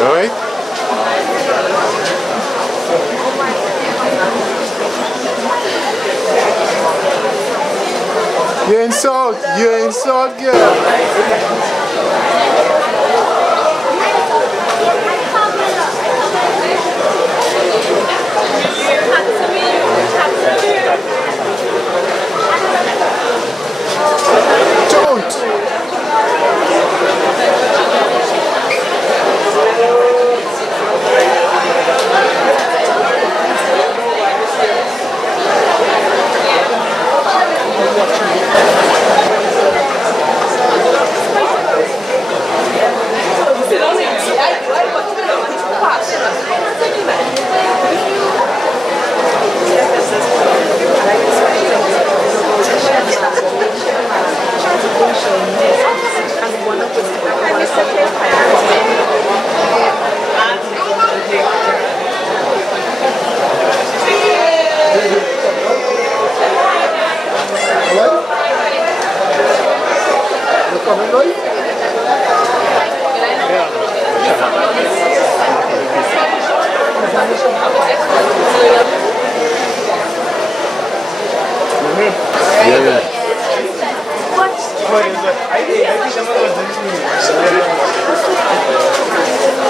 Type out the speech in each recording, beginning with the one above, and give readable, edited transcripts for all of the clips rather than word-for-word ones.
All right. You insult, girl. Don't.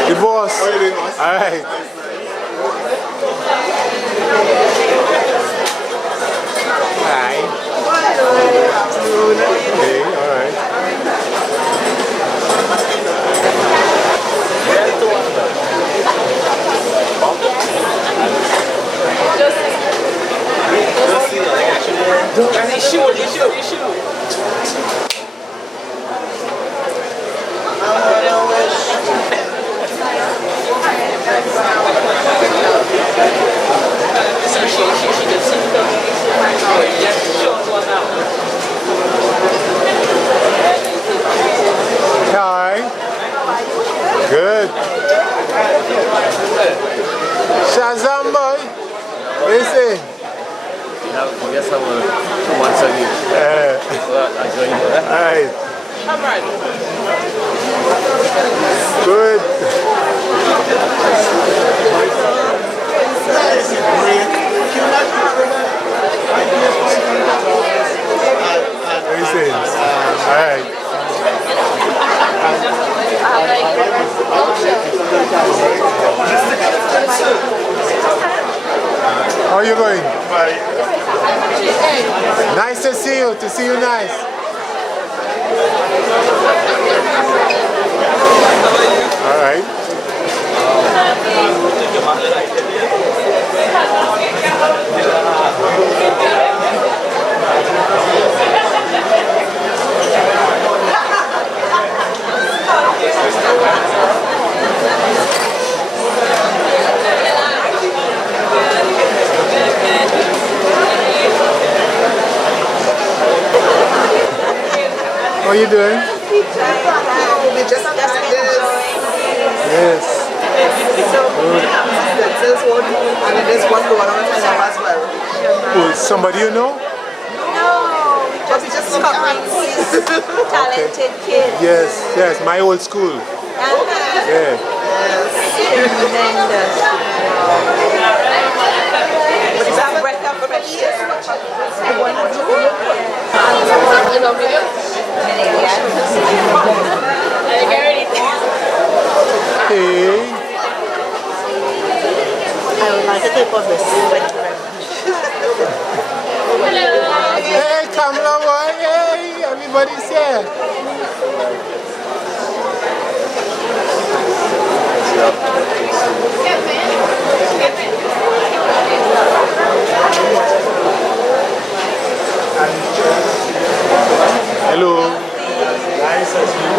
The boss. All right. Hi. Okay, all right. Hi. Good. Shazam boy. Listen. I guess I will 2 months ago. I joined you. Alright. Good. Listen. Alright. How are you going? Nice to see you nice. All right. How are you doing? Yes. Oh, somebody you know? No, just discovering these talented kids. Yes, my old school. Yeah. Tremendous. It's a breath of fresh air. Hey. I would like to take off this. Hey, Kamala boy. Hey, everybody's here. Hello. Nice as you.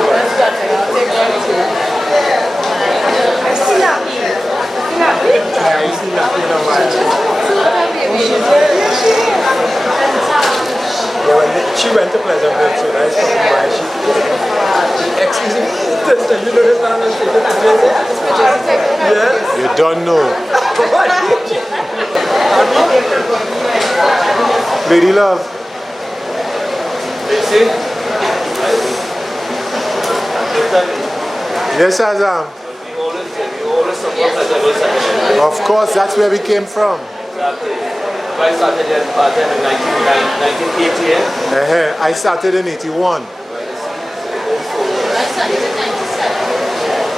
Lady Love. Yes, Azam. Of course, that's where we came from. I started in 1988. I started in 81.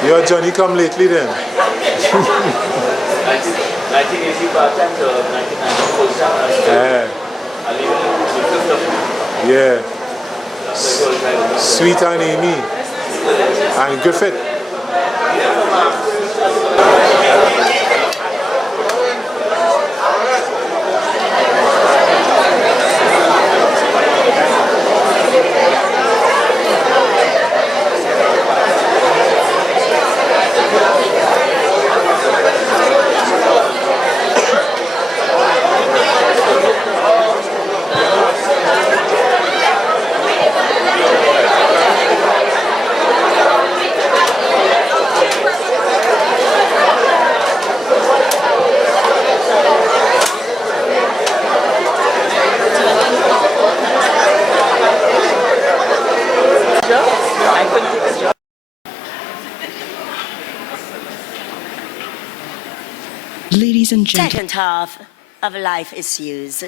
Your journey come lately then. 1980 part-time to 1990 full-time. I live in Clifton. Yeah. Sweet and Amy. And Griffith. Ladies and gentlemen. Second half of life issues.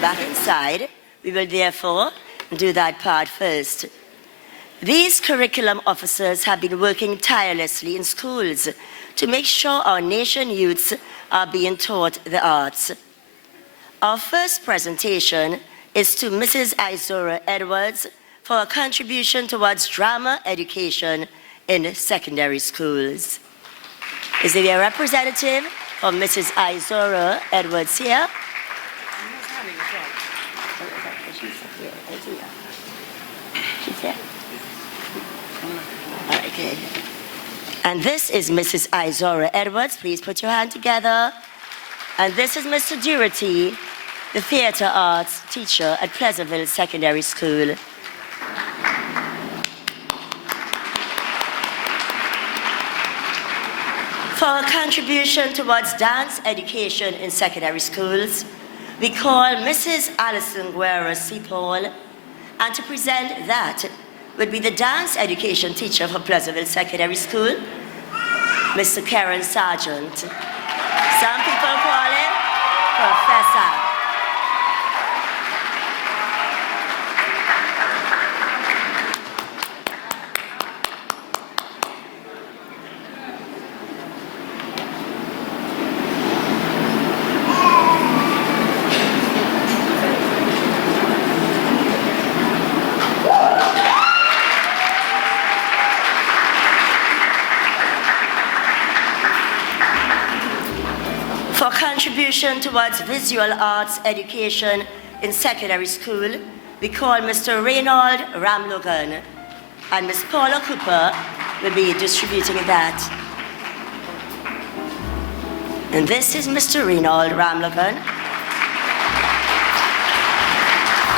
Back inside, we will therefore do that part first. These curriculum officers have been working tirelessly in schools to make sure our nation youths are being taught the arts. Our first presentation is to Mrs. Izora Edwards for a contribution towards drama education in secondary schools. Is there a representative of Mrs. Izora Edwards here? She's here. All right, good. And this is Mrs. Izora Edwards. Please put your hand together. And this is Mr. Durity, the theater arts teacher at Pleasantville Secondary School. For a contribution towards dance education in secondary schools, we call Mrs. Alison Guerra C. Paul, and to present that would be the dance education teacher for Pleasantville Secondary School, Mr. Karen Sargent. Some people call him Professor. Contribution towards visual arts education in secondary school, we call Mr. Reynold Ramlogan, and Ms. Paula Cooper will be distributing that. And this is Mr. Reynold Ramlogan.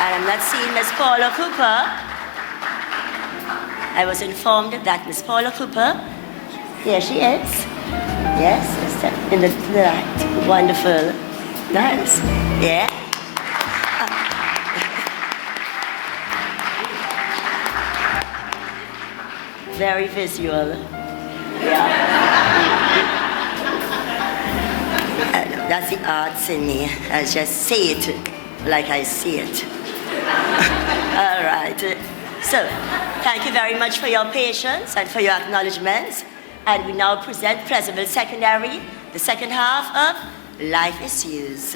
And I'm not seeing Ms. Paula Cooper. I was informed that Ms. Paula Cooper, here she is. Yes, in the light. Wonderful. Nice. Yeah. Very visual. Yeah. That's the arts in me. I just say it like I see it. All right. So, thank you very much for your patience and for your acknowledgements. And we now present Pleasantville Secondary, the second half of Life Issues.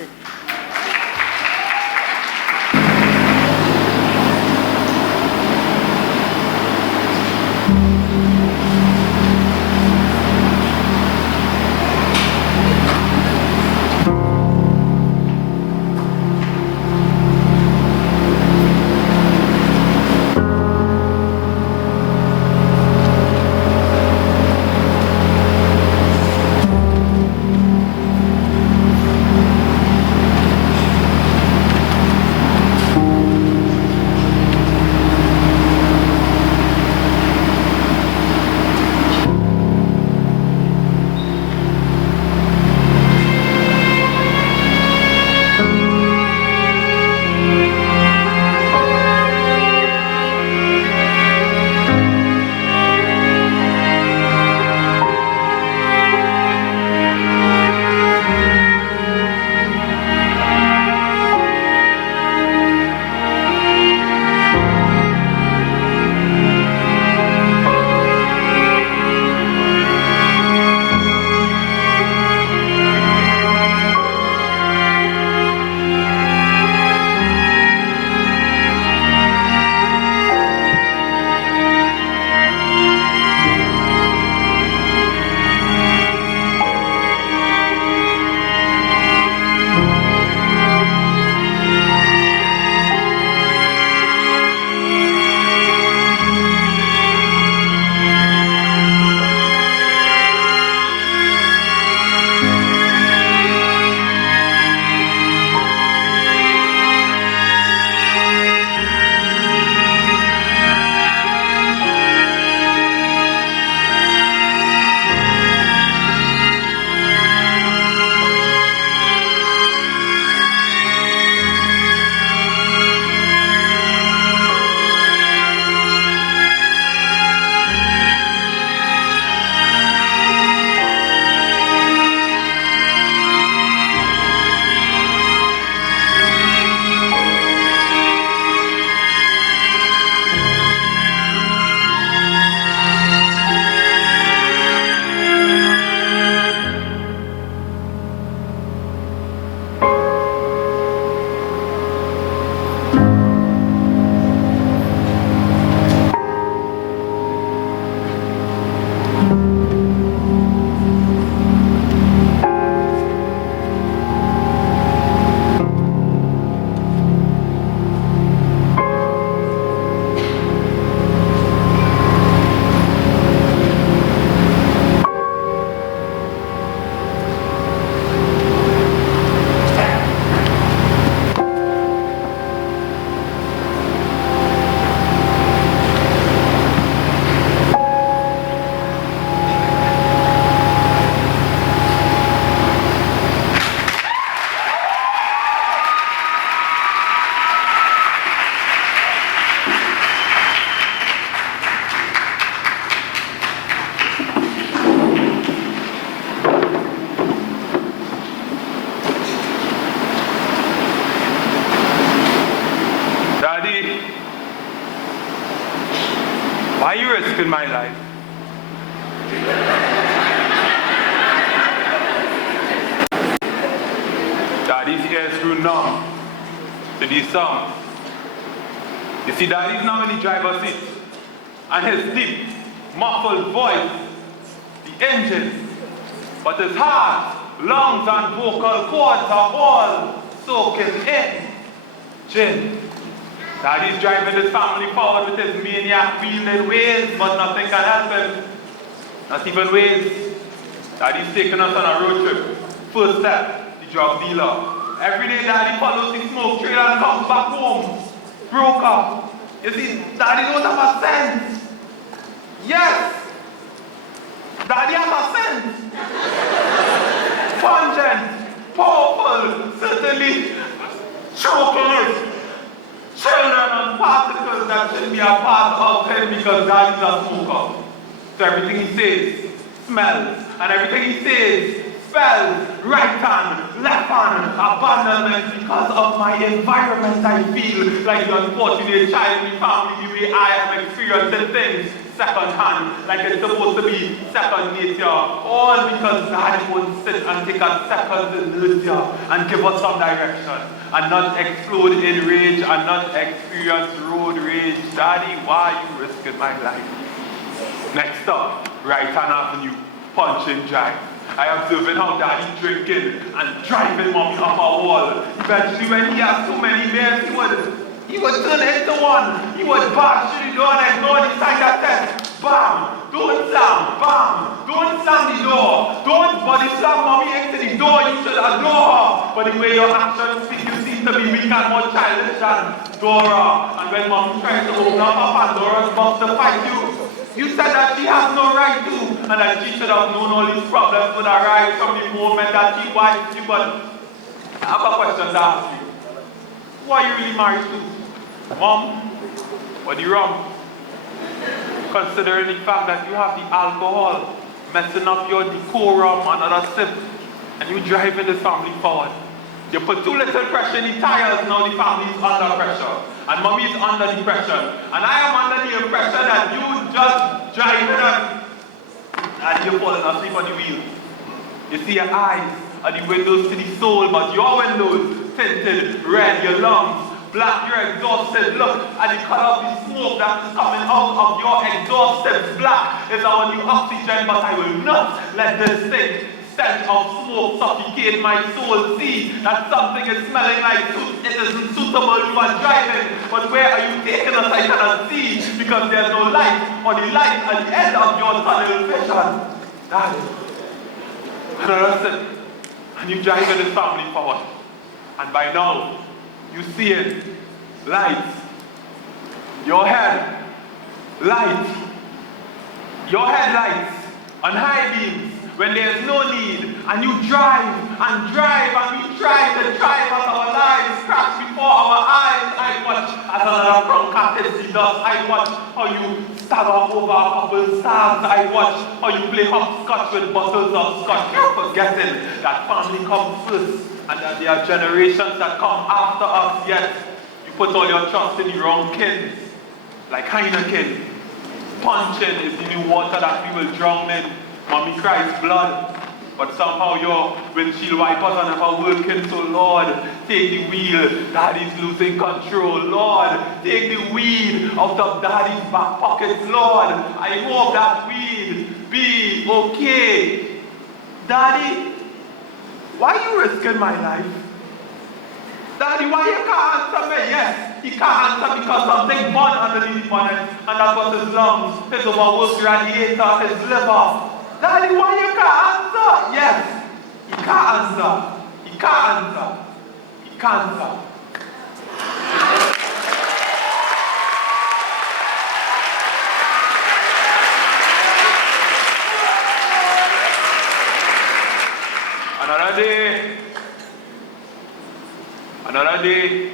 Daddy, why are you risking my life? Daddy's ears grew numb to these songs. You see, Daddy's now in the driver's seat, and his deep, muffled voice, the engine, but his heart, lungs, and vocal cords are all soaking in gin. Daddy's driving his family forward with his maniac wheeling ways, but nothing can help him. Not even ways. Daddy's taking us on a road trip. First step, the drug dealer. Every day Daddy follows the smoke trail and comes back home. Broke up. You see, Daddy don't have a sense. Yes! Daddy has a sense. Pungent, powerful, certainly choking children and particles that should be a part of him because Daddy's a smoker. So everything he says smells, and everything he says spells right hand, left hand, abandonment. Because of my environment, I feel like the unfortunate child in the family, the way I am experiencing things second hand, like it's supposed to be second nature, all because Daddy won't sit and take a second inertia and give us some direction, and not explode in rage, and not experience road rage. Daddy, why are you risking my life? Next up, Right Hand Avenue, punching drive. I observing how Daddy drinking and driving Mommy up a wall. Eventually, when he has too many beers, he would turn into one. He would bash through the door and ignore the sign that says, bam, don't slam, bam, don't slam the door, don't body slam Mommy into the door, you should adore her. But the way your actions speak, you seem to be weak and more childish than Dora. And when Mommy tries to open up Pandora's box to fight you said that she has no right to, and that she should have known all these problems would arise from the moment that she wiped you. But I have a question to ask you. Who are you really married to? Mom or the rum? Considering the fact that you have the alcohol messing up your decorum, another sip, and you driving this family forward. You put too little pressure in the tires, now the family is under pressure. And Mommy is under the pressure. And I am under the impression that you just driving and you're falling asleep on the wheel. You see your eyes are the windows to the soul, but your windows tinted red, your lungs black, you're exhausted. Look at the color of the smoke that is coming out of your exhausted black. It's our new oxygen, but I will not let this thing stench of smoke suffocate my soul. See that something is smelling like it isn't suitable. You are driving, but where are you taking us? I cannot see because there's no light or the light at the end of your tunnel vision. Daddy, another sip, and you driving this family forward. And by now, you see it, light, your head, light, your headlights on high beams when there's no need, and you drive, and we try to drive as our lives crash before our eyes. I watch as another crown catches the dust. I watch how you stagger over a couple stars. I watch how you play hopscotch with bottles of scotch. You're forgetting that family comes first, and that there are generations that come after us, yet you put all your trust in the wrong kids. Like Heineken, punching is the new water that we will drown in. Mommy cries blood, but somehow your windshield wipers are never working, so Lord, take the wheel, Daddy's losing control. Lord, take the weed out of Daddy's back pockets. Lord, I hope that weed be okay. Daddy, why are you risking my life? Daddy, why you can't answer me? Yes, he can't answer because something burned underneath the bonnet, and that was his lungs, his overworked radiator, his liver. Daddy, why you can't answer? Yes, he can't answer. He can't answer. He can't answer. Another day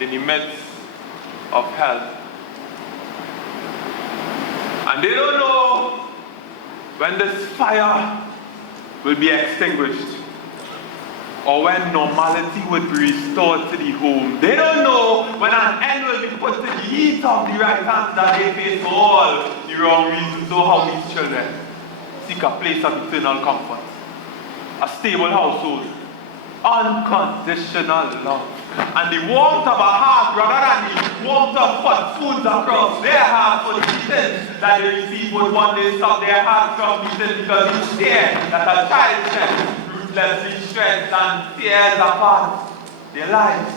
in the midst of hell. And they don't know when this fire will be extinguished or when normality would be restored to the home. They don't know when an end will be put to the heat of the right hand that they face for all the wrong reasons. So how these children seek a place of eternal comfort, a stable household, unconditional love, and the warmth of a heart rather than the warmth of hot foods across their hearts for the beating that they receive would one day stop their hearts from beating because each tear that a child sheds ruthlessly shreds and tears apart their lives.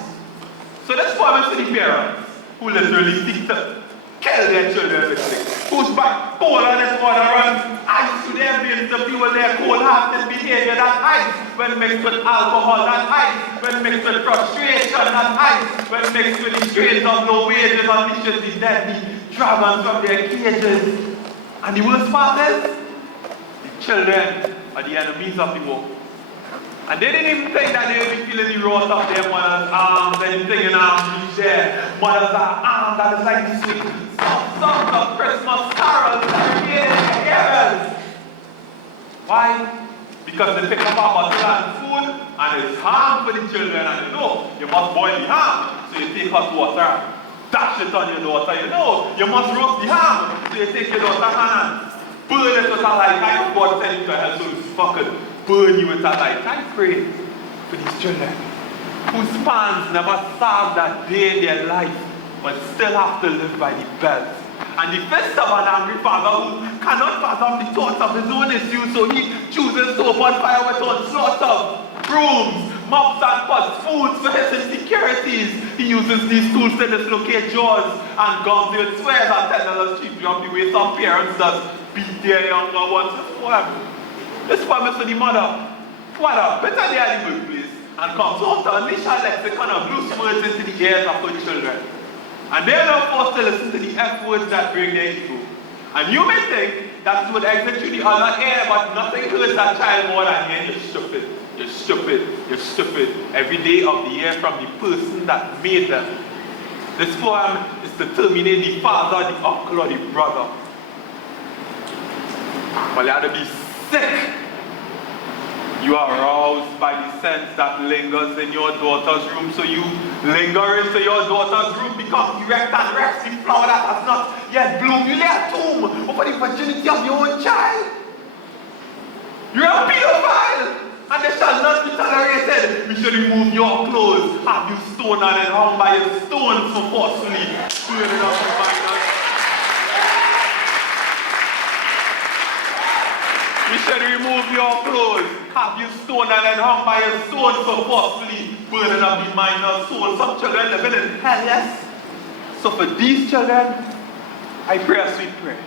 So this poem is to the parents who literally seek to kill their children with things, whose back pole on this water runs ice to their veins to fuel their cold-hearted behavior. That ice when mixed with alcohol, that ice when mixed with frustration, that ice when mixed with the strains of no wages unleashes the deadly dragons from their cages. And the worst part is, the children are the enemies of the war. And they didn't even think that they would be feeling the wrath of their mother's arms, anything in arms reach their mother's arms that is like the sweet songs of Christmas carols that are created in heaven. Why? Because they pick up a bottle and food and it's harm for the children, and you know you must boil the ham. So you take hot water, dash it on your daughter, you know you must roast the ham. So you take your daughter's hand and burn it with a light. I know God sent you to hell, so it's fucking burn you with a light. I pray for these children whose parents never served that day in their life but still have to live by the belt. And the fist of an angry father who cannot fathom the thoughts of his own issues, so he chooses to open fire with onslaughts of brooms, mops and pots, foods for his insecurities. He uses these tools to dislocate jaws and gums. He swears and tells us cheap jump the way some parents just beat their younger ones. This poem is for the mother. What a better day at the workplace and comes home to unleash her lexicon of loose words into the ears of her children. And they are not forced to listen to the F words that bring their ego. And you may think that it would exit through the other ear, but nothing hurts that child more than hearing you're stupid, you're stupid, you're stupid every day of the year from the person that made them. This poem is to terminate the father, the uncle, or the brother. Well, you have to be sick. You are aroused by the sense that lingers in your daughter's room, so you linger into your daughter's room, become erect and rex the flower that has not yet bloomed. You lay a tomb over the virginity of your own child. You're a pedophile, and they shall not be tolerated. We shall remove your clothes, have you stoned and then hung by a stone so forcefully, burning up the minors. We shall remove your clothes, have you stoned and then hung by a stone so forcefully, burning up the minor's soul. Some children living in hell, yes? So for these children, I pray a sweet prayer.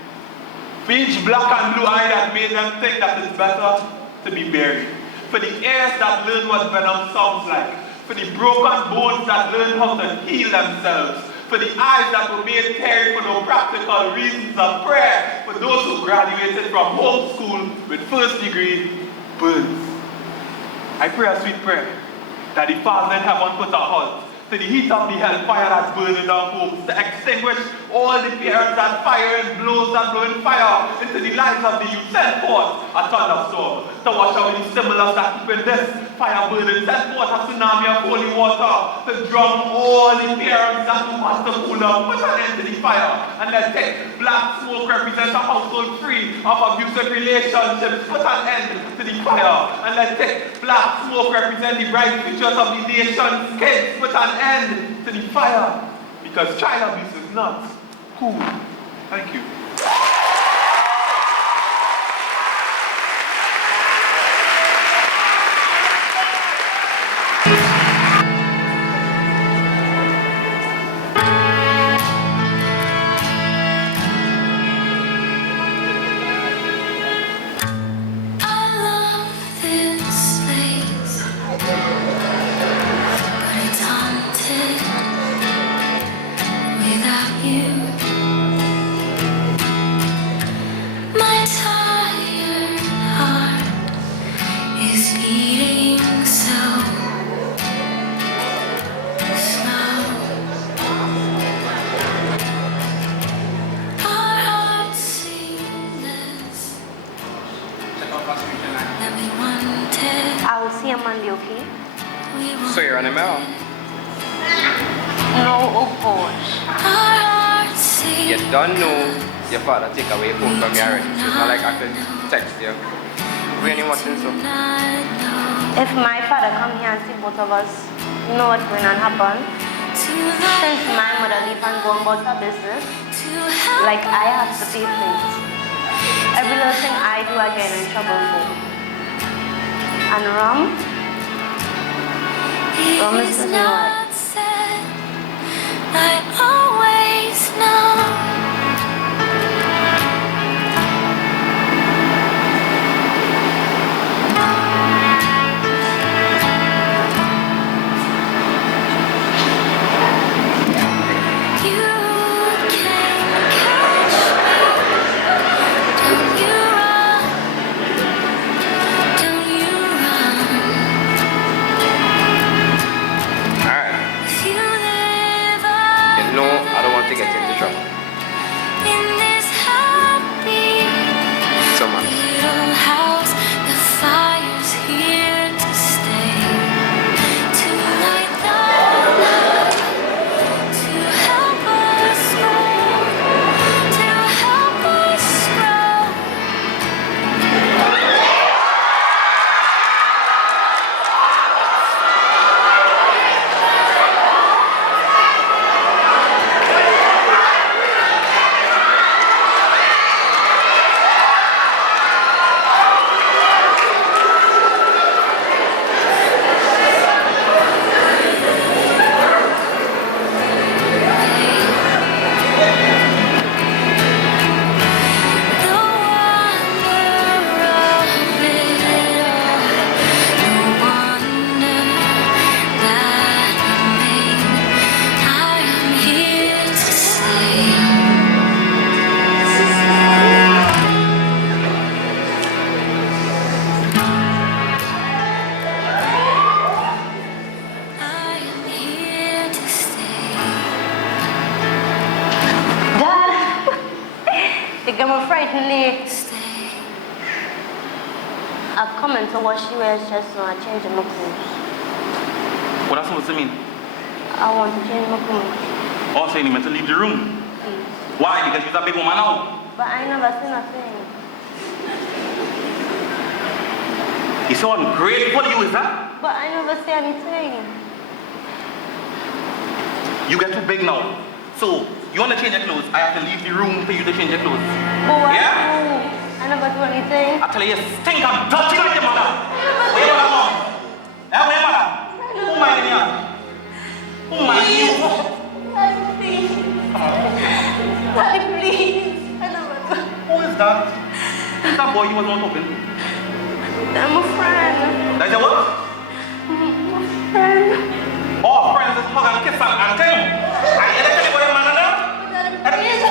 For each black and blue eye that made them think that it's better to be buried. For the ears that learn what venom sounds like. For the broken bones that learn how to heal themselves. For the eyes that were made teary for no practical reasons of prayer. For those who graduated from homeschool with first degree burns. I pray a sweet prayer that the Father in heaven put a halt to the heat of the hellfire that's burning down homes, to extinguish all the parents that fire and blows that blowing fire into the lives of the youth. Send forth a thunderstorm to wash away the stimulus that keeping this fire burning. Send forth a tsunami of holy water to drown all the parents that want to cool down. Put an end to the fire and let take black smoke represent a household free of abusive relationships. Put an end to the fire and let take black smoke represent the bright futures of the nation's kids. Put an end to the fire, because child abuse is not cool. Thank you. I will see you Monday, okay? So you're on a mail? No, oh gosh. You don't know your father take away your phone from you already. So it's not like I could text you. Really wanting so. If my father come here and see both of us, you know what's going to happen? Since my mother leave and go about her business, like I have to pay things. Every little thing I do, I get in trouble for. And Rum is the one. I always know. To get into trouble. In this happy little house, the fire's here to stay. To light the light, to help us grow, to help us grow. I've come in to wash you as just so I change my clothes. What that's supposed to mean? I want to change my clothes. Oh, so you meant to leave the room? Please. Why? Because you're a big woman now. But I never seen a thing. It's so ungrateful you, is that? But I never see anything. You get too big now. So, you want to change your clothes? I have to leave the room for you to change your clothes. But why? Yeah? I never do anything. I tell you, you stink of dirty like your mother. Where your mother, mom? Eh, where your mother? Who mind me? Who mind you? Daddy, please. Daddy, please. I never do. Who is that? Who's that boy you was not talking to? I'm a friend. That's your what? A friend. Oh, friends is hug and kiss and thing. I ain't tell you what your man now? Daddy, please.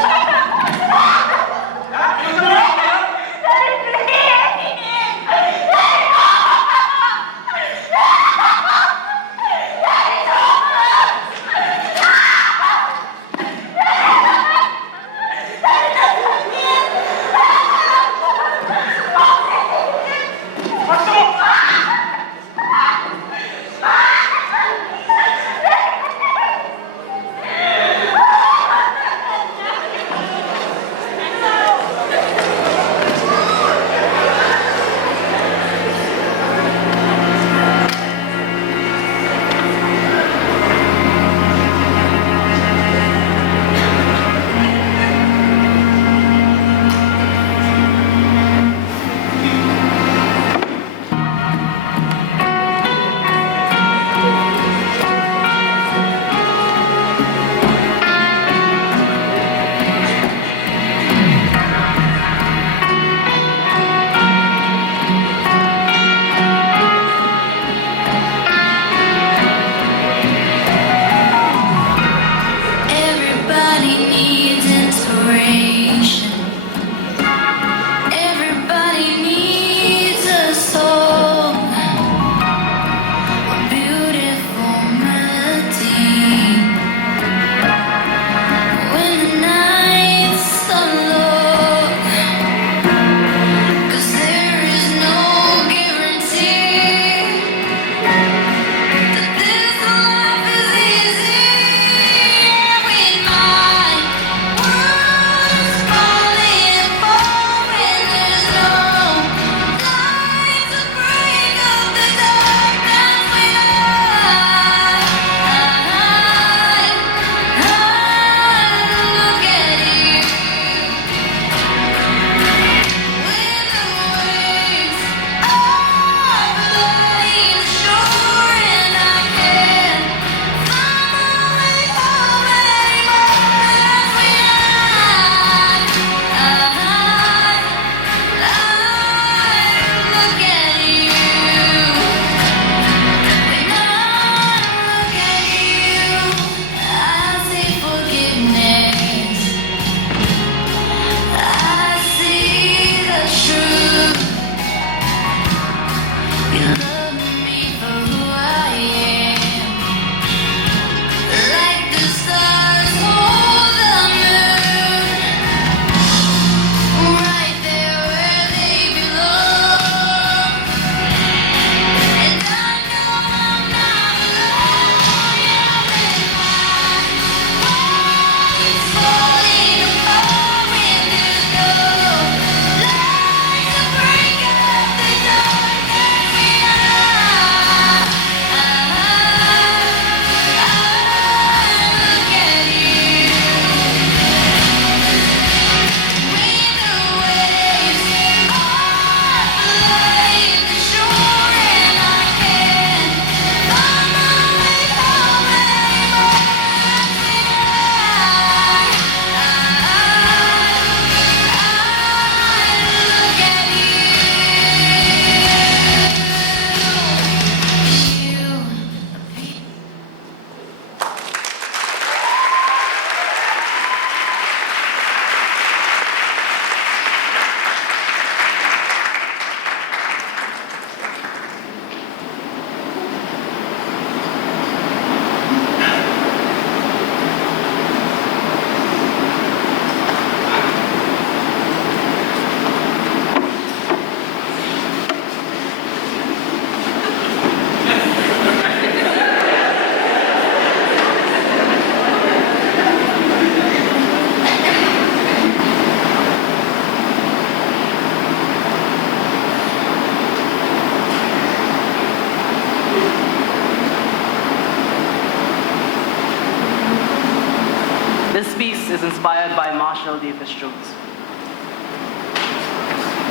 is inspired by Marshall Davis Jones.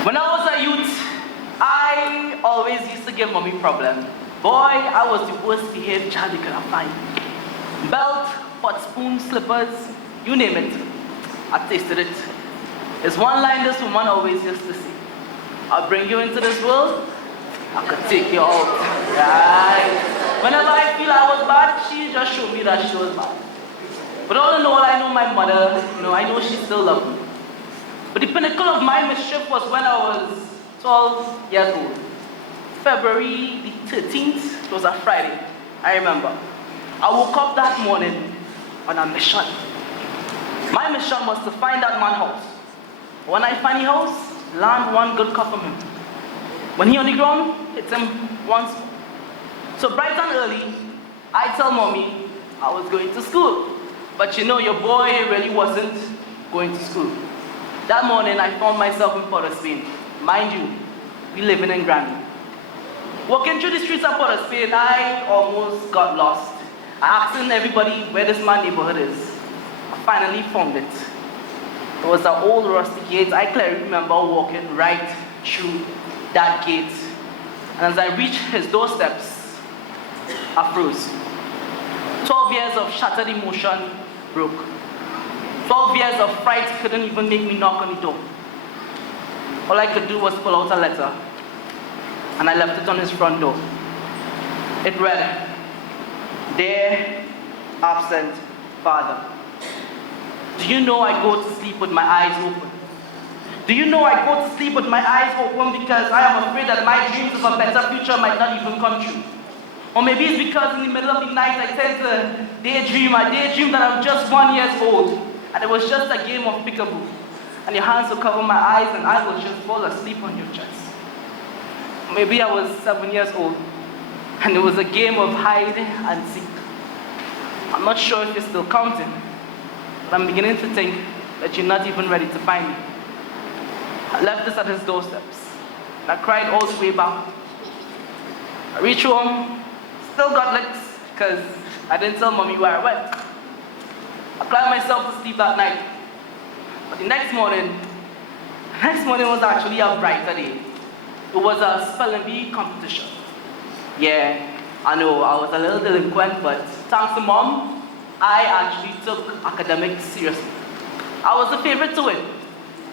When I was a youth, I always used to give mommy problems. Boy, I was the worst behaved child you could have find. Belt, pot spoon, slippers, you name it. I tasted it. There's one line this woman always used to say. I'll bring you into this world, I could take you out. Right? Whenever I feel I was bad, she just showed me that she was bad. But all in all, I know my mother, I know she still loved me. But the pinnacle of my mischief was when I was 12 years old. February the 13th, it was a Friday, I remember. I woke up that morning on a mission. My mission was to find that man's house. When I find the house, land one good cup from him. When he on the ground, hit him once more. So bright and early, I tell mommy I was going to school. But your boy really wasn't going to school. That morning, I found myself in Port of Spain. Mind you, we living in Granby. Walking through the streets of Port of Spain, I almost got lost. I asked everybody where this man's neighborhood is. I finally found it. It was an old rusty gate. I clearly remember walking right through that gate. And as I reached his doorsteps, I froze. 12 years of shattered emotion broke. 12 years of fright couldn't even make me knock on the door. All I could do was pull out a letter, and I left it on his front door. It read, "Dear absent father, do you know I go to sleep with my eyes open? Do you know I go to sleep with my eyes open because I am afraid that my dreams of a better future might not even come true? Or maybe it's because in the middle of the night I tend to daydream. I daydream that I'm just 1 year old and it was just a game of peekaboo. And your hands will cover my eyes and I will just fall asleep on your chest. Or maybe I was 7 years old and it was a game of hide and seek. I'm not sure if you're still counting, but I'm beginning to think that you're not even ready to find me." I left this at his doorsteps and I cried all the way back. I reached home, still got licks because I didn't tell mommy where I went. I cried myself to sleep that night. But the next morning was actually a brighter day. It was a spelling bee competition. Yeah, I know I was a little delinquent, but thanks to mom, I actually took academics seriously. I was the favorite to win.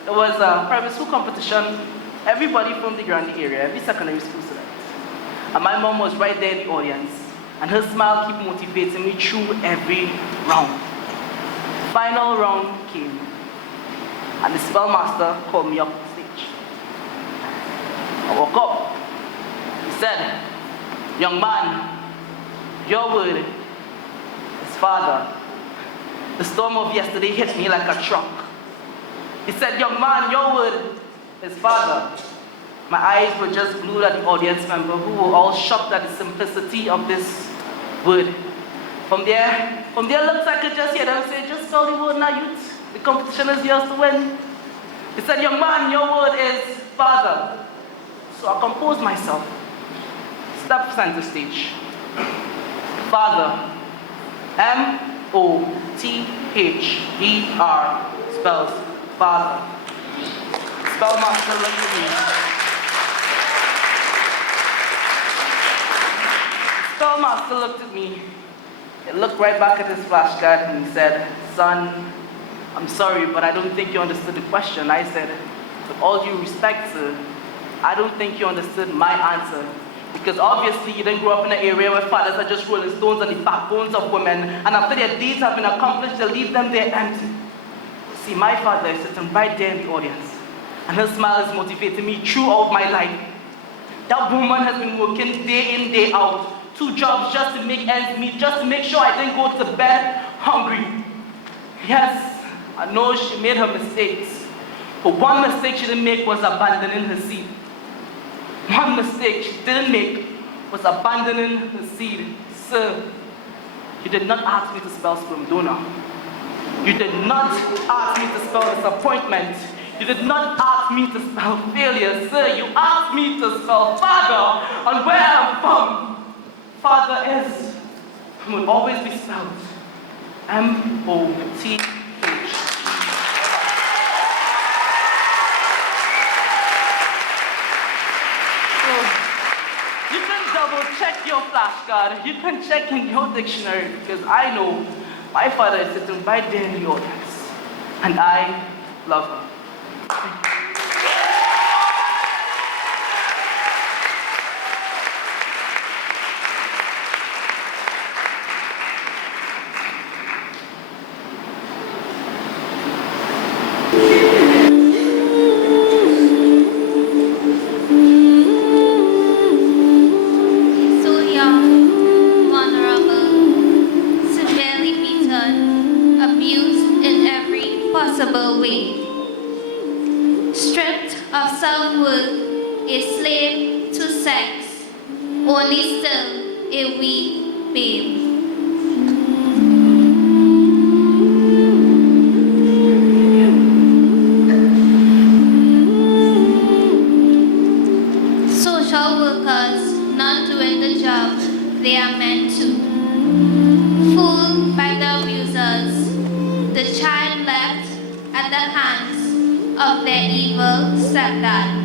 It was a private school competition. Everybody from the Granby area, every secondary school student. And my mom was right there in the audience, and her smile kept motivating me through every round. Final round came, and the spell master called me up on stage. I woke up. He said, "Young man, your word is father." The storm of yesterday hit me like a truck. He said, "Young man, your word is father." My eyes were just glued at the audience member who were all shocked at the simplicity of this word. From their lips, I could just hear them say, "Just spell the word now, youth. The competition is yours to win." He said, "Young man, your word is father." So I composed myself, stepped center stage. Father, M-O-T-H-E-R, spells father. Spellmaster looked at me. Spellmaster looked at me. He looked right back at his flashcard and he said, "Son, I'm sorry, but I don't think you understood the question." I said, "With all due respect, sir, I don't think you understood my answer. Because obviously you didn't grow up in an area where fathers are just rolling stones on the backbones of women, and after their deeds have been accomplished, they leave them there empty. See, my father is sitting right there in the audience, and her smile is motivating me throughout my life. That woman has been working day in, day out, 2 jobs just to make ends meet, just to make sure I didn't go to bed hungry. Yes, I know she made her mistakes, but one mistake she didn't make was abandoning her seed. One mistake she didn't make was abandoning her seed. Sir, you did not ask me to spell sperm donor. You did not ask me to spell disappointment. You did not ask me to spell failure. Sir, you asked me to spell father, and where I'm from, father is and will always be spelled M-O-T-H. You can double check your flashcard. You can check in your dictionary because I know my father is sitting right there in the audience. And I love him. Thank you. So young, vulnerable, severely beaten, abused in every possible way. Stripped of self-worth, a slave to sex, only still a weak babe. Social workers not doing the job they are meant to. Fooled by the abusers, the child left at the hands of their evil stepdad.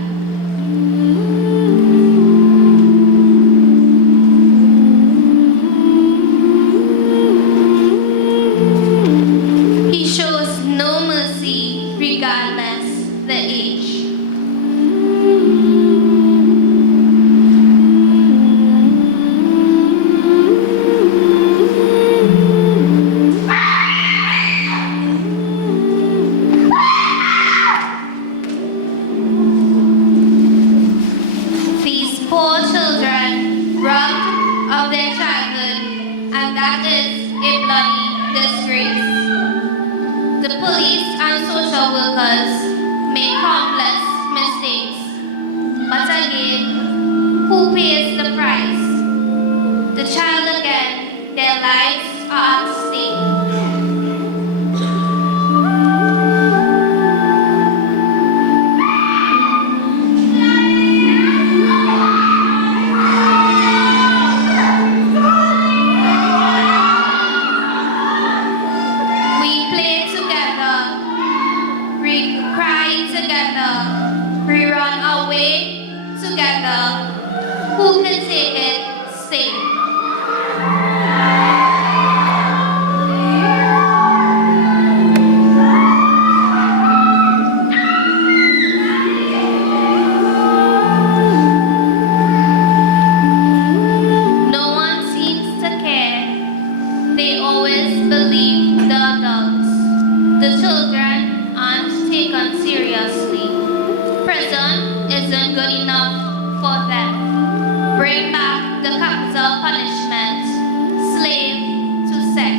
He shows no mercy regardless the age. These poor children robbed of their childhood, and that is a bloody disgrace. The police and social workers make countless mistakes, but again, who pays the price? The child again, their lives are at stake. We play together, we cry together, we run away together. Who can take it? Stay. No one seems to care. They always believe the adults. The children aren't taken seriously. Prison isn't good enough for them. Bring back the capital punishment. Slave to sex.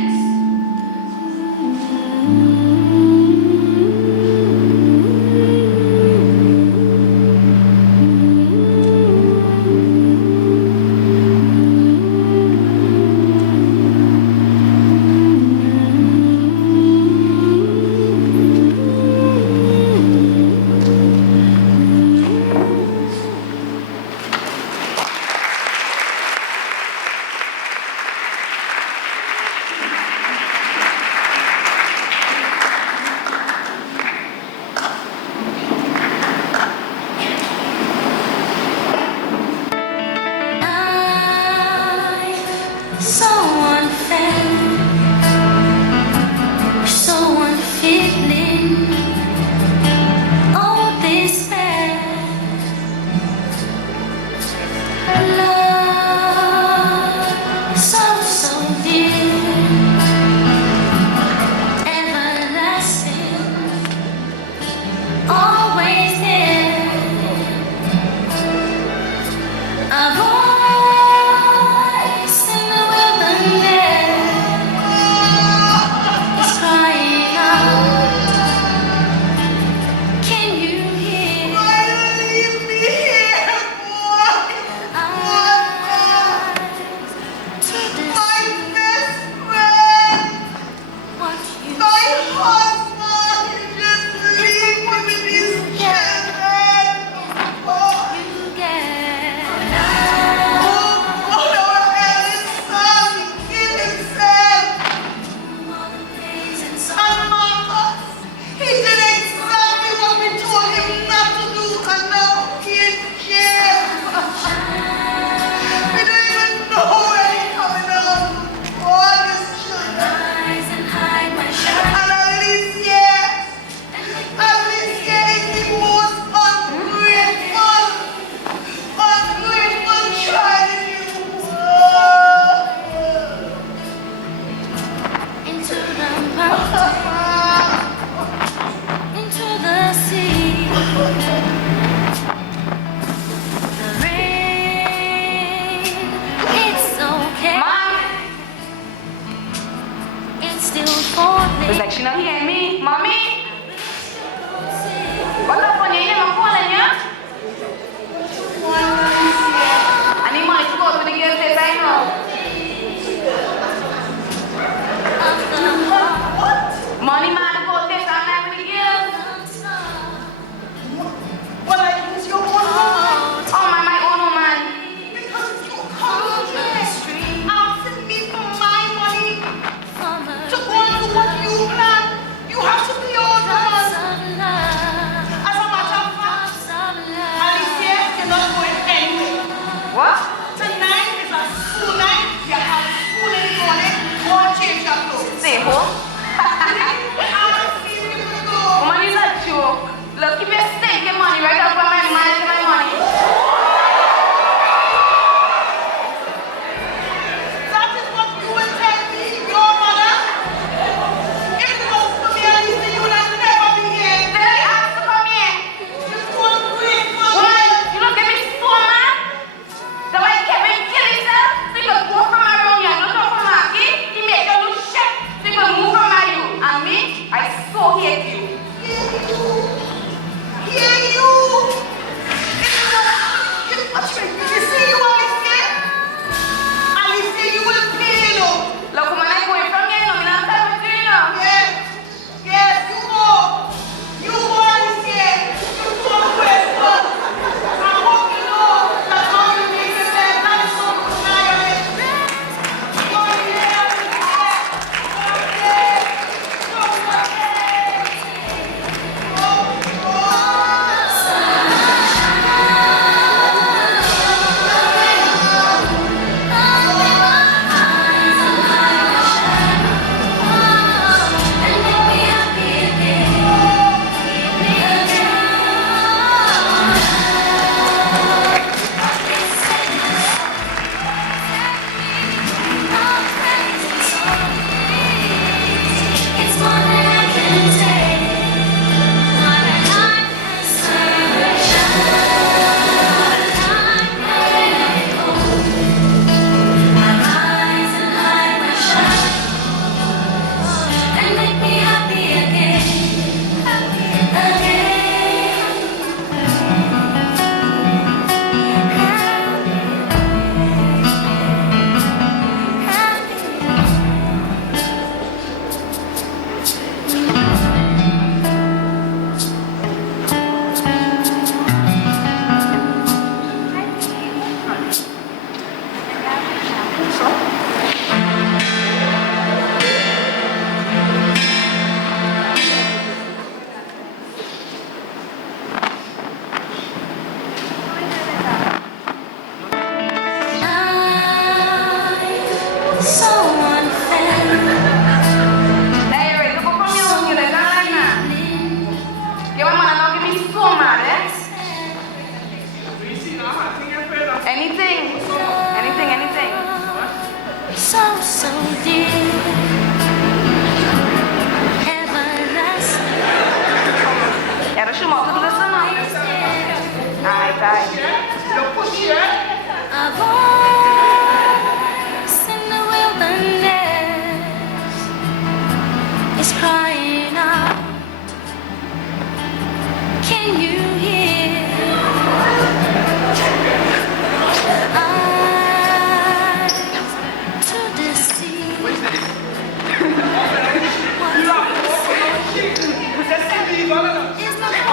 She not hearing me. Mommy? What's up on you? You never calling ya? I need money to go to the girls' place right now. Money man to go to this night with the girls. Well, like, it's your own woman. Oh, my own woman. Because you come here asking me for my money to go and do what you plan. You have to be your own woman. As a matter of fact, Alicia, you're not going anywhere. What? Tonight is a school night. You have school in the morning. Go and change your clothes. Stay home. Woman, you not joke. Look, keep your stinking money right up on my mind and my money. That is what you will tell me, your mother. If it was for me, Alicia, you would have never been here. Then I asked to come here. You're going crazy. Woman, you don't get me so mad. The way Kevin kill himself, so you can go from around here. Don't talk from Maggie. He make you look shit, so you can move from you. And me, I so hate you. Hear you. You see you, Alicia? Alicia, you will pay, you know. Look, woman, I'm going from here, no, I'm not telling you, you know. Yes, you go. You go, Alicia. You go to Westwood. I hope you know that how you make it there. That is so good, Nayane. Go here, Alicia.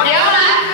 Yeah.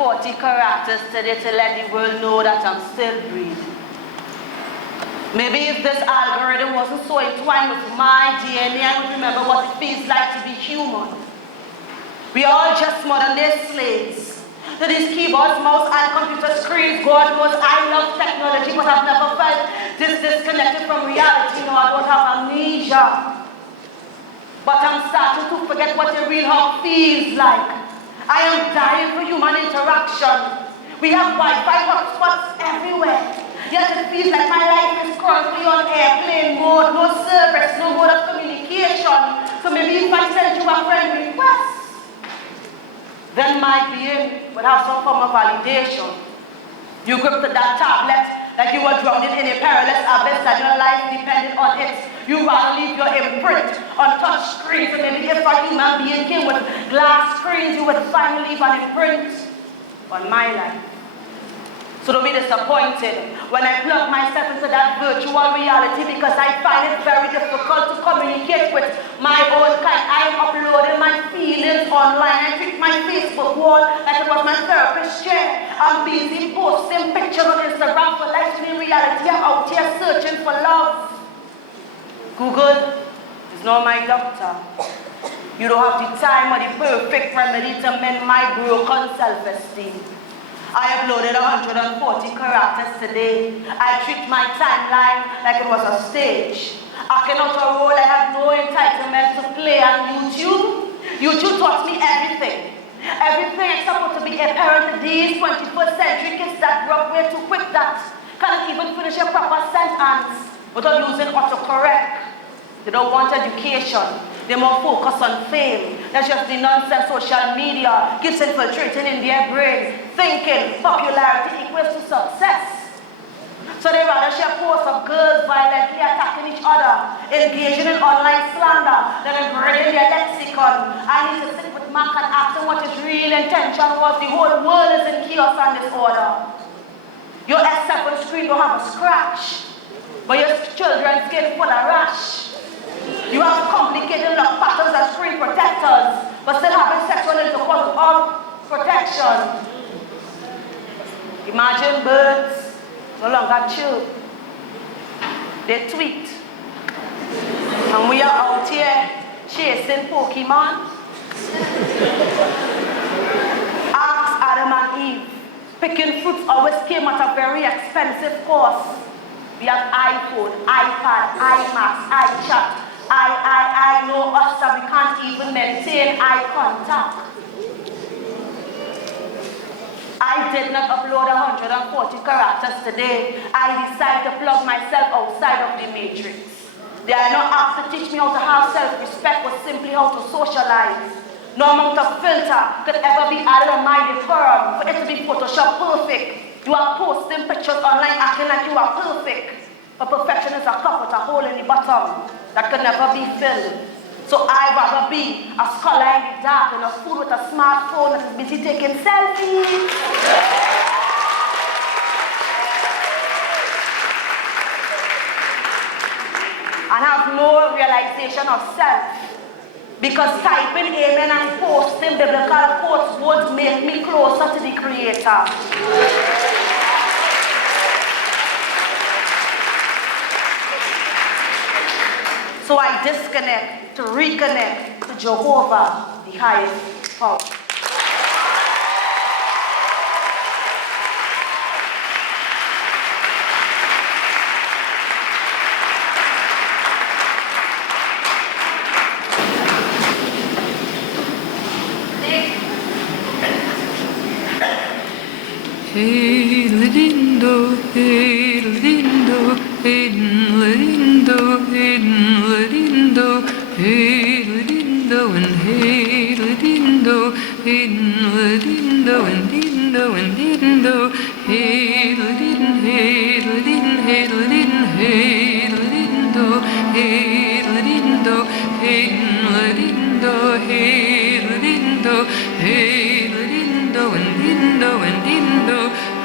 140 characters today to let the world know that I'm still breathing. Maybe if this algorithm wasn't so entwined with my DNA, I would remember what it feels like to be human. We are all just modern day slaves to these keyboards, mouse, and computer screens. God knows I love technology, but I've never felt this disconnected from reality. No, I don't have amnesia. But I'm starting to forget what a real hug feels like. I am dying for human interaction. We have Wi-Fi hotspots everywhere. Yet it feels like my life is currently on airplane mode, no service, no mode of communication. So maybe if I send you a friend request, then my being would have some form of validation. You gripped that tablet like you were drowning in a perilous abyss and your life depended on it. You rather leave your imprint on touch screens. So maybe if a human being came with glass screens, you would finally leave an imprint on my life. So don't be disappointed when I plug myself into that virtual reality, because I find it very difficult to communicate with my own kind. I am uploading my feelings online. I treat my Facebook wall like it was my therapist chair. I'm busy posting pictures on Instagram for likes. In reality, I'm out here searching for love. Google is not my doctor. You don't have the time or the perfect remedy to mend my broken self-esteem. I uploaded 140 characters today. I treat my timeline like it was a stage. I cannot roll, I have no entitlement to play on YouTube. YouTube taught me everything. Everything except for to be a parent to these 21st century kids that grew up way too quick that can't even finish a proper sentence without using autocorrect. They don't want education. They're more focused on fame. That's just the nonsense social media keeps infiltrating in their brain, thinking popularity equals to success. So they rather share posts of girls violently attacking each other, engaging in online slander, than upgrading their lexicon. I need to sit with Mark and ask him what his real intention was. The whole world is in chaos and disorder. Your S7 screen don't have a scratch, but your children's skin full of rash. You have complicated lock patterns as screen protectors, but still having sexual intercourse without protection. Imagine birds no longer chill. They tweet. And we are out here chasing Pokemon. Ask Adam and Eve. Picking fruits always came at a very expensive cost. We have iPhone, iPad, iMac, iChat. I know us that we can't even maintain eye contact. I did not upload 140 characters today. I decided to plug myself outside of the matrix. They are not asked to teach me how to have self-respect, but simply how to socialize. No amount of filter could ever be added on my decorum for it to be Photoshop perfect. You are posting pictures online acting like you are perfect. But perfection is a cup with a hole in the bottom that can never be filled. So I'd rather be a scholar in the dark than a fool with a smartphone that is busy taking selfies. And have no realization of self. Because typing amen and posting biblical quotes won't make me closer to the Creator. So I disconnect to reconnect to Jehovah, the highest power. Hey, lindo, hey, lindo, hey, lindo, hey, lindo, hey, lindo, and hey, lindo, hey, lindo, and lindo, and lindo, hey, lidin, hey, lidin, hey, lidin, hey, lindo, hey, lindo, hey, lindo, hey, lindo, hey, lindo, and lindo, and lindo,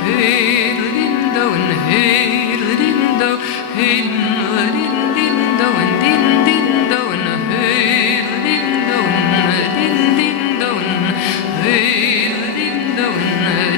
hey, lindo, and hey, lindo, hey, lindo, and lindo, and hey, lindo, and lindo, and hey, lindo, and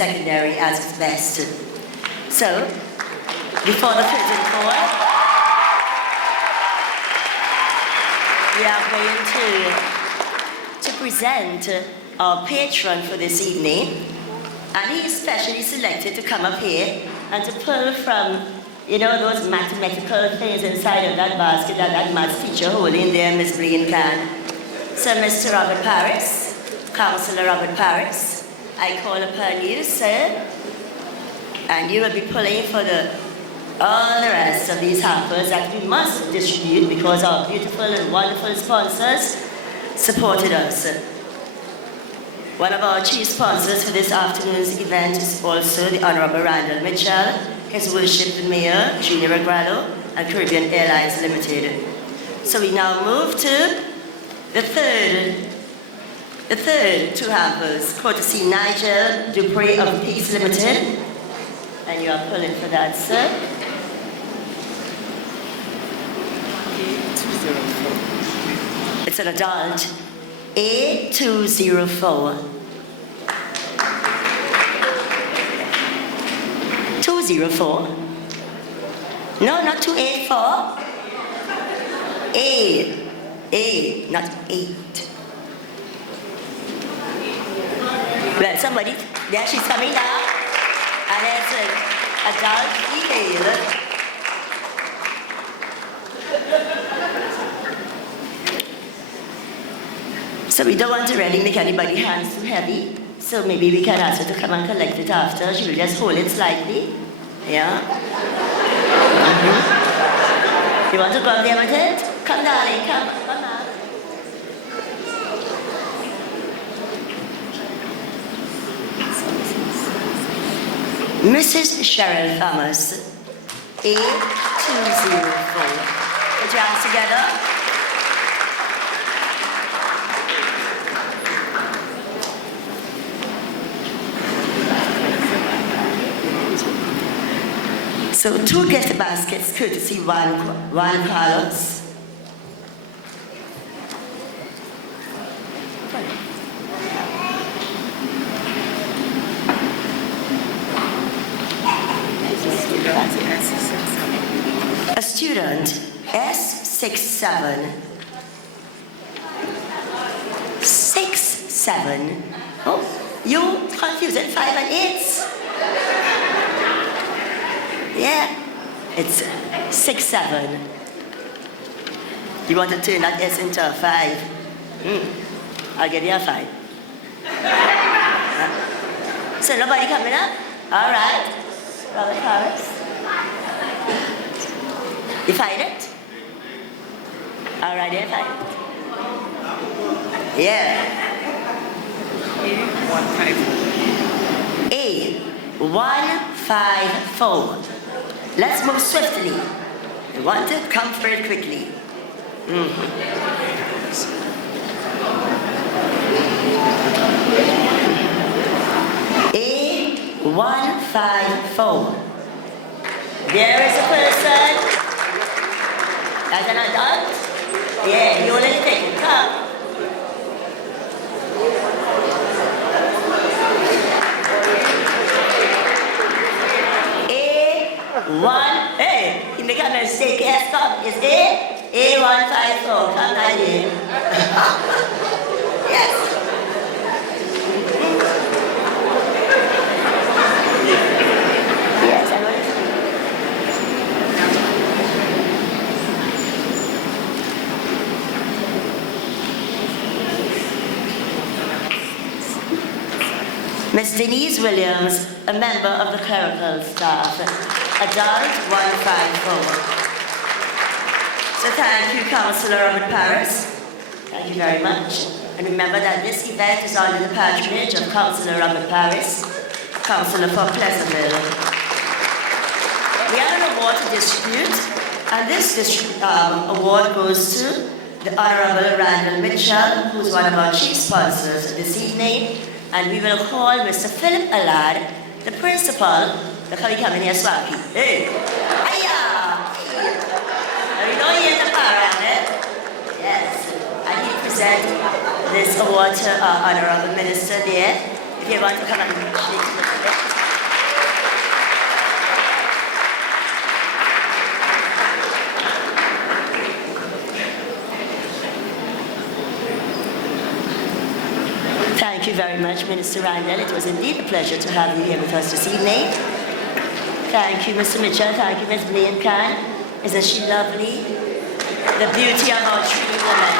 secondary at its best. So, before the curtain call, we are going to present our patron for this evening. And he is specially selected to come up here and to pull from, those mathematical things inside of that basket that that maths teacher holding there, Miss Breen can. So, Mr. Robert Paris, Councillor Robert Paris, I call upon you, sir, and you will be pulling for all the rest of these hampers that we must distribute because our beautiful and wonderful sponsors supported us. One of our chief sponsors for this afternoon's event is also the Honorable Randall Mitchell, His Worship the Mayor, Junior Agrado, and Caribbean Airlines Limited. So we now move to the third two hampers, courtesy Nigel Dupree of Peace Limited. And you are pulling for that, sir. It's an adult. A204. 204? No, not 284. A, not 8. Well, somebody, there she's coming down. And it's an adult female. So we don't want to really make anybody's hands too heavy. So maybe we can ask her to come and collect it after. She will just hold it slightly. Yeah? You want to go up there with it? Come, darling, come on. Mrs. Cheryl Thomas, A204. Put your hands together. So 2 gift baskets, courtesy Juan Carlos. A student, S67. 67. Oh, you confusing 5 and 8. Yeah, it's 6-7. You want to turn that S into a 5? I'll give you a 5. So nobody coming up? All right. Robert Paris. You find it? All right, you find it. Yeah. A154. Let's move swiftly. You want it? Come for it quickly. A154. There is a person. As an adult? Yeah, you only take it. Come. Hey, you make a mistake. Yes, stop. It's A154. Come down here. Yes. Yes, I want to Miss Denise Williams, a member of the clerical staff, adult 154. So thank you, Councillor Robert Paris. Thank you very much. And remember that this event is under the patronage of Councillor Robert Paris, Councillor for Pleasantville. We have an award to distribute, and this award goes to the Honorable Randall Mitchell, who's one of our chief sponsors this evening. And we will call Mr. Philip Allard, the principal. Look how he come in here, Swampy. Hey! Hiya! You know he is the parent, eh? Yes. And he present this award to our Honorable Minister there. If you want to come and shake a little bit. Thank you very much, Minister Randall. It was indeed a pleasure to have you here with us this evening. Thank you, Mr. Mitchell. Thank you, Ms. Blaine Khan. Isn't she lovely? The beauty of our tree woman.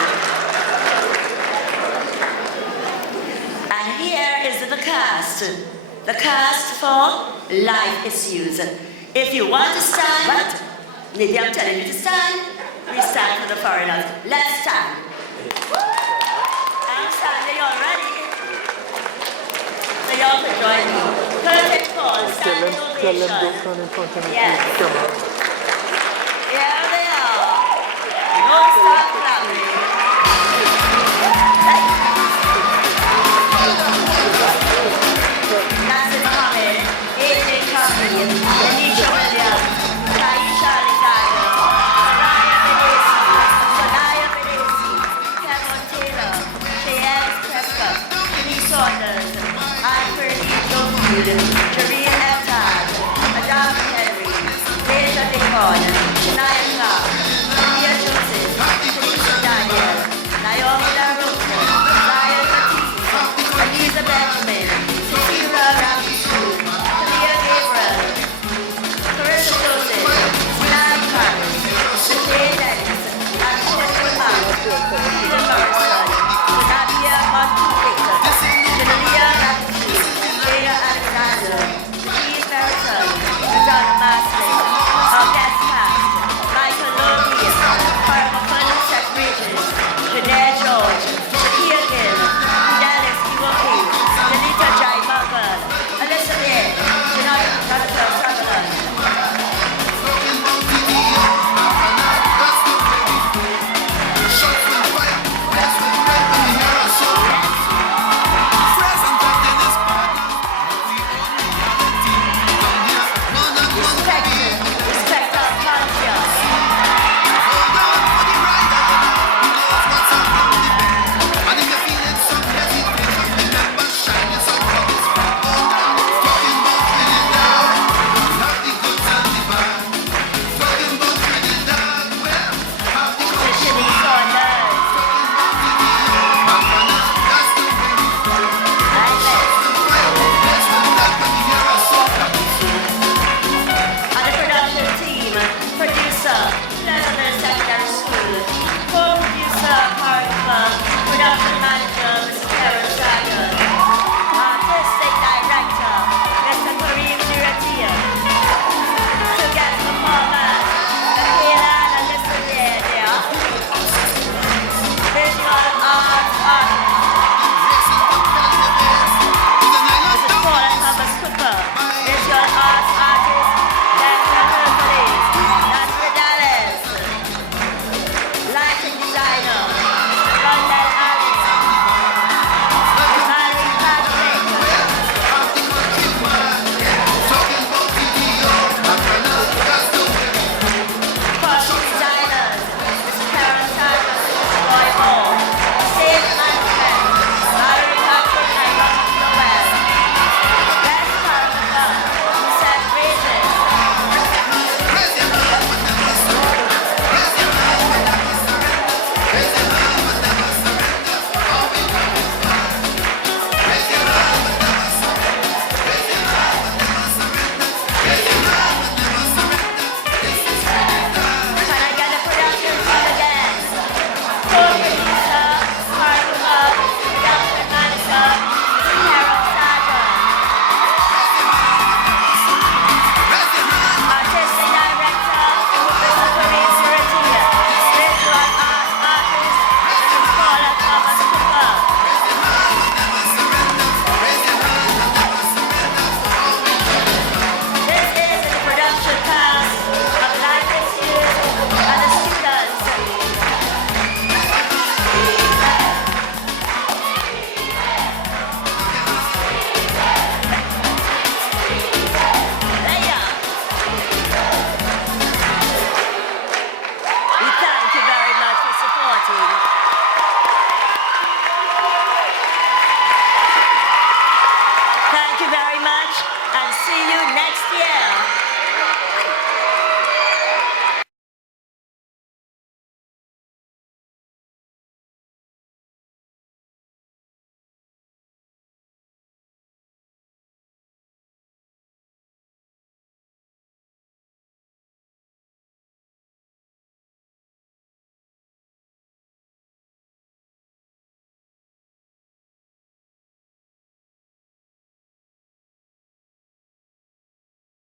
And here is the cast. The cast for life issues. If you want to stand, maybe I'm telling you to stand, we stand for the foreigners. Let's stand. I'm standing already. So y'all can join me. Curtain call, standing ovation. Yes. Here they are. Don't stop clapping. Nancy Mohammed, AJ Company, Anisha Williams, Taisha Alexander, Soraya Benesi, Kevin Taylor, Cheyenne Prescott, Kenny Saunders, Anne-Fernie Jones, Jareen Eltad, Adam Henry, Deja Dicon, Shania